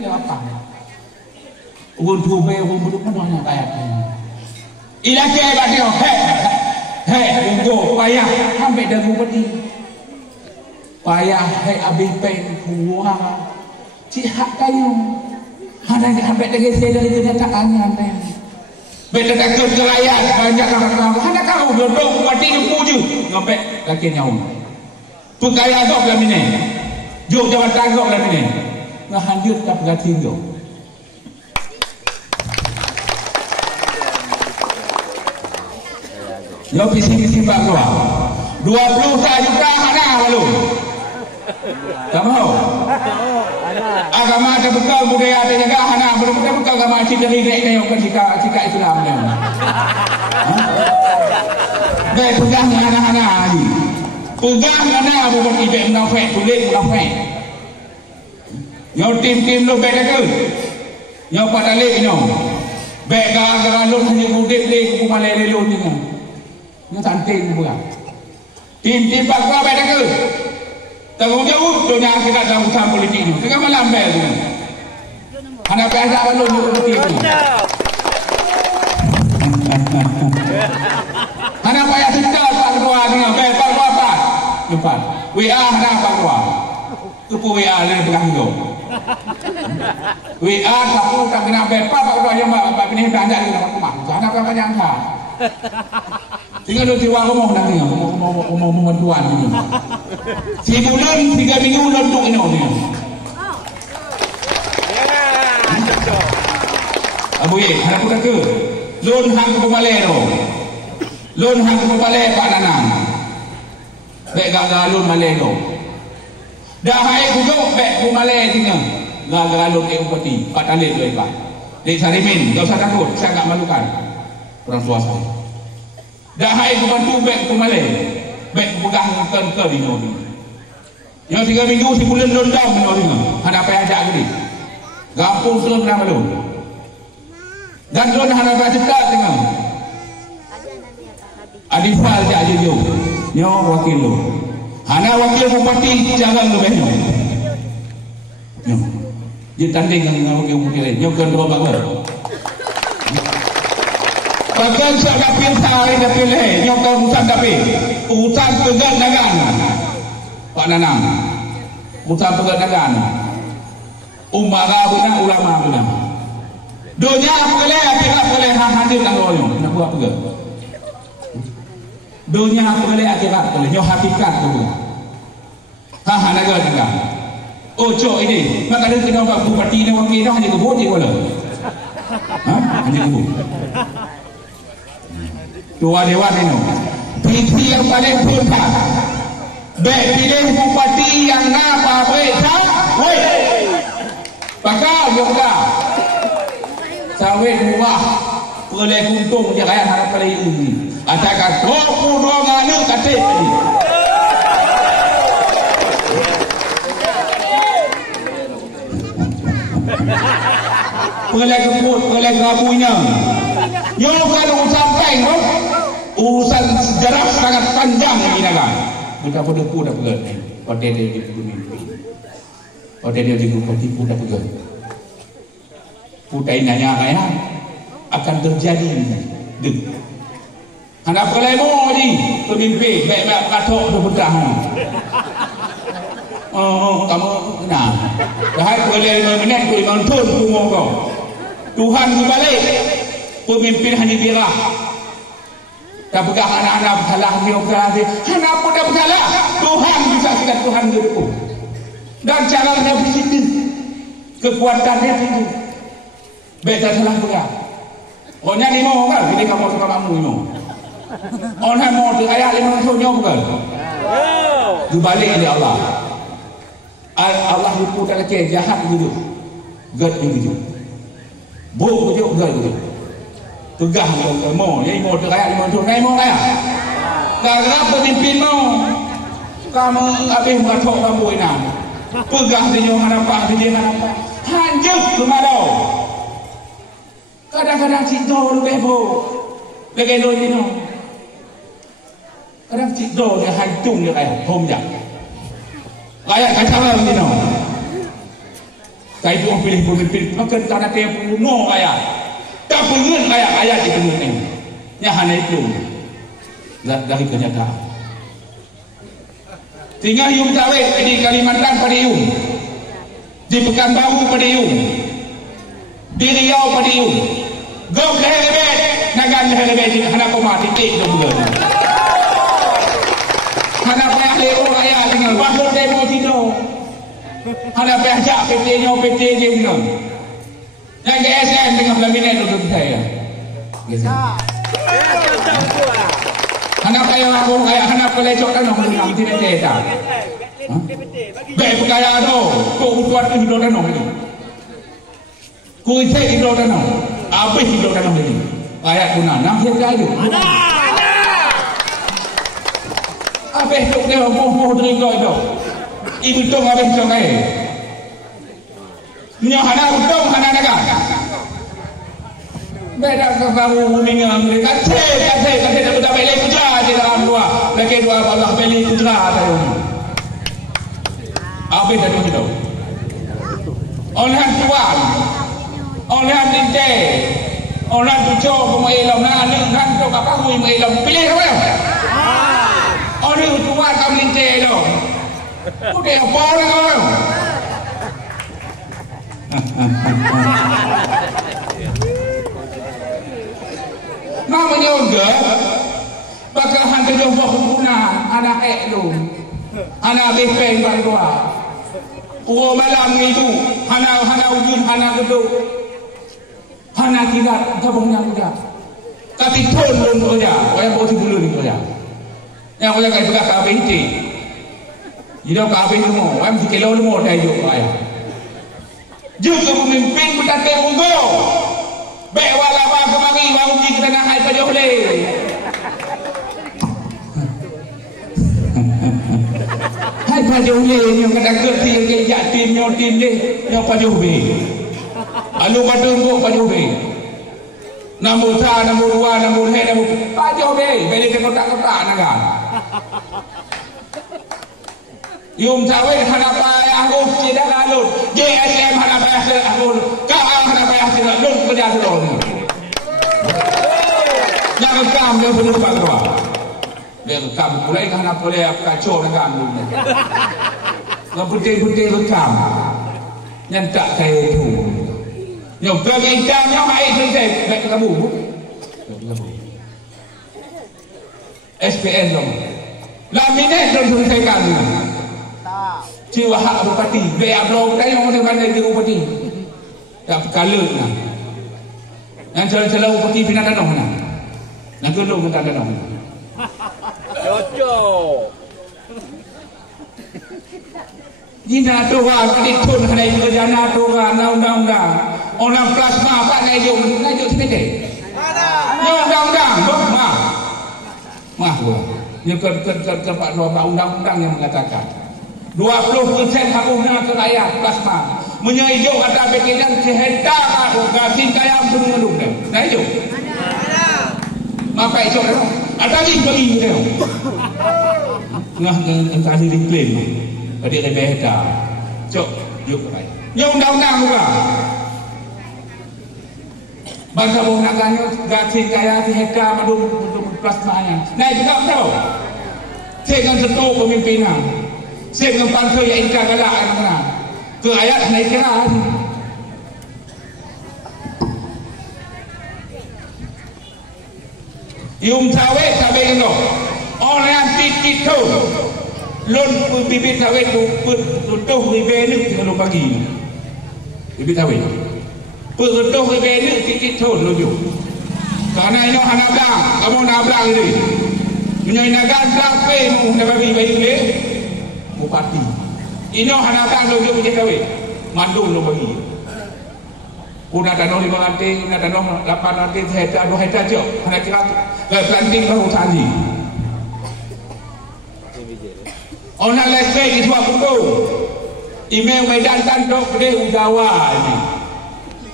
apa? Urun pube urun belum mana kayak ila ke ba dia bunggo payah sampai dah budi payah abi pen kuah ci hak kayu ada sampai dah sedar itu nyataannya pen beda takut kelayar banyak kau ada kau duduk mati puju ngapek laki nyawa pegaya gok dalam ini jok jawatan gok dalam ini ngahanjut tak berganti jok. Yo visi Pak Ketua 20 juta mana lalu tak mau agama ada bekal budaya ada jaga hana betul-betul bekal agama cita diri yang ketika Islam ni baik pegang hana-hana ni pegang hana bukan ibek munafik kulit munafik yo tim lo baik ke yo pada lek yo baik gara-gara lo hanya kudip lek ku malai lo ni nó thành tiền bukan tim Pak Ketua baik ke tanggungjawab tu yang kita dalam urusan politik ni kita malam bel tu anak biasa balon politik ni anak payah sedar Pak Ketua dengan bel Pak Ketua apa jumpa WA anak Pak Ketua tu WA ni pegang tu WA satu tak kena bel Pak Ketua yang Pak Bini belanja di dalam rumah anak apa yang tak tinggal dua tiga ngomong nanti mau bantuan ini. Sebulan 3 minggu untuk ini. Abu ye, harap kita ke. Lon hang ke Malero. Lon hang ke Malero Pak Nanang. Baik gagal lon Malero. Dah hai kudo baik ke Malero tinggal. Gagal lon Upati Pak Talib tu Pak. Dek Sarimin, tak usah takut, saya enggak malukan. Orang swasta. Dah hai ku bantu beg ku malai beg pegang ke di ni yang 3 minggu sebulan londam ni ada apa ajak ni gampung selon nama lu dan lon hana ba cekat tengah adifal je aja dia nyo wakil lu hana wakil bupati jangan lu beh nyo dia tanding dengan wakil lain nyo kan dua bagus Bagian siap dapil sehari dapil nyokong urusan dapil urusan perdagangan Pak Nanang urusan perdagangan umara benar ulama benar dunia boleh akhirat boleh hadir dan royo nak buat apa dunia boleh akhirat boleh nyo hakikat boleh naga ojo ini maka ada kena buat bupati dan wakil dah hanya kebut je boleh hanya kebut dua dewan ini visi yang paling puncak baik pilih bupati yang ngapa berita woi bakal juga sawit murah boleh untung je rakyat harap pada ini atakan 22 mana katik ini boleh kebut boleh gabunya yo kalau sampai urusan sejarah sangat panjang di negara. Betapa dia pun dah pegang. Pada dia jadi pemimpin. Pada dia jadi bupati pun dah pegang. Putai nanya kaya akan terjadi deg. Hendak pelemo ni pemimpin baik-baik katok tu bertahan. Kamu nah. Dah boleh 5 minit tu 5 tahun tunggu kau. Tuhan berbalik. Pemimpin hanya birah. Dah pegang anak-anak bersalah birokrasi. Anak pun dah bersalah. Tuhan bisa sedang Tuhan diriku. Dan caranya begitu. Kekuatannya itu. Beda salah pegang. Orangnya 5 kan? Ini kamu suka kamu 5. Orang mau ayat 5 tahun nyawa bukan? Dibalik oleh Allah. Allah itu tak kira jahat begitu. Gad begitu. Buk begitu, gad begitu. Tegah mau, ni mau teraya 5 tahun, ni mau kaya. Kalau pemimpin mau, kamu habis mengatok kamu ini. Pegah dia harapan, dia harapan. Hancur kemadau. Kadang-kadang cinta lebih bo, lebih dulu ni no. Kadang cinta dia hancur dia kaya, hom jak. Kaya kacau ni no. Kai tu pilih pemimpin makan tanah dia puno kaya. Tak pengen kaya di pengen ni. Nya hanya itu. Dari kenyataan. Tinggal Yung Tawet di Kalimantan pada Yung. Di Pekanbaru pada Yung. Di Riau pada Yung. Gop leher lebet, nagan leher lebet hana koma titik tu bulan. Hana payah leo kaya dengan wakil demo tidur. Hana payah jak PT je dengan. Yang ke SM dengan laminan duduk saya. Hana payah aku kaya hana pelecok kan orang dengan PT tak. Baik perkara tu, kau buat hidup dan orang ini. Kau hidup dan orang. Apa hidup dalam ini? Ayat guna nak hidup hidup. Apa hidup dia boh deringo itu? Ibu tong apa hidup dia? Nyoh hana utong hana naga. Beda kau mingang mereka. Kata dah budak beli putra je dalam dua. Lagi dua Allah beli putra tahu. Apa hidup? Orang tuan. Orang dinte, orang tujuh pemain lama, orang tu apa hui pemain lama pilih apa? Orang tua kau dinte lo, udah apa orang? Namanya orang, bakal hantar jumpa guna anak lu, anak bepeng berdua. Uang malam itu, hana ujun, hana gedung. Hana tidak gabungnya tidak. Tapi tolong saja, orang boleh bulu ni saja. Yang orang kaya berkata apa itu? Hidup apa itu semua? Orang mesti kelau semua dah hidup saya. Juga pemimpin berdatang munggu. Baik walau bang kemari, bang uji kita nak hai pada boleh. Hai pada boleh, yang kadang kerti yang kejak tim ni, yang pada boleh. Alu badung pada be. Nombor 3, nombor 2, nombor 3, nombor pada be. Beli ke kotak-kotak naga. Yung Tawet hana payah aku tidak lalut. JSM hana payah aku. KA hana payah tidak lalut kerja terus. Jangan kam dia perlu pakwa. Dia kam mulai hana boleh kacau naga dulu. Ngam putih-putih rekam. Yang tak kaya itu. Yang bergaitan yang air selesai baik kamu. SPN dong. Laminat dong selesaikan. Jiwa hak bupati. Baik abang tanya orang mana dia bupati. Tak berkala nak. Yang jalan-jalan bupati pindah danau mana. Nak duduk minta danau. Cocok. Jina doa penitun kena itu jana doa undang-undang orang plasma pak ngajuk sedikit. Undang-undang mah ni ke Pak undang-undang yang mengatakan 20% hakuna ke rakyat plasma menyajuk kata bekinan seheta gasin kaya belum nah itu maka itu ada lagi bagi dia ngah entah diri klaim adik lebih dah cok yuk baik nya undang-undang juga bangsa bongnagannya gasin kaya si hektar madum plasmanya nah itu tak tahu dengan setu pemimpinan dengan pantai yang inka galak mana ke ayat naik keran Yung Tawet sabi no orang titik tu lon bibit Tawet tu tutuh ribe ni kalau pagi bibit Tawet tutuh ribe ni titik tu lojo karena ini anak bang kamu nak bang ni punya naga sampai mu nak bagi bayi ni bupati ini anak bang lojo punya Tawet mandul lo bagi Una danau 5 lantai, una danau 8 lantai, 1 hektar, 2 hektar je. Hanya kira planting baru tani. Orang lesai di suatu tu. Email medan tantok dia udawa ini.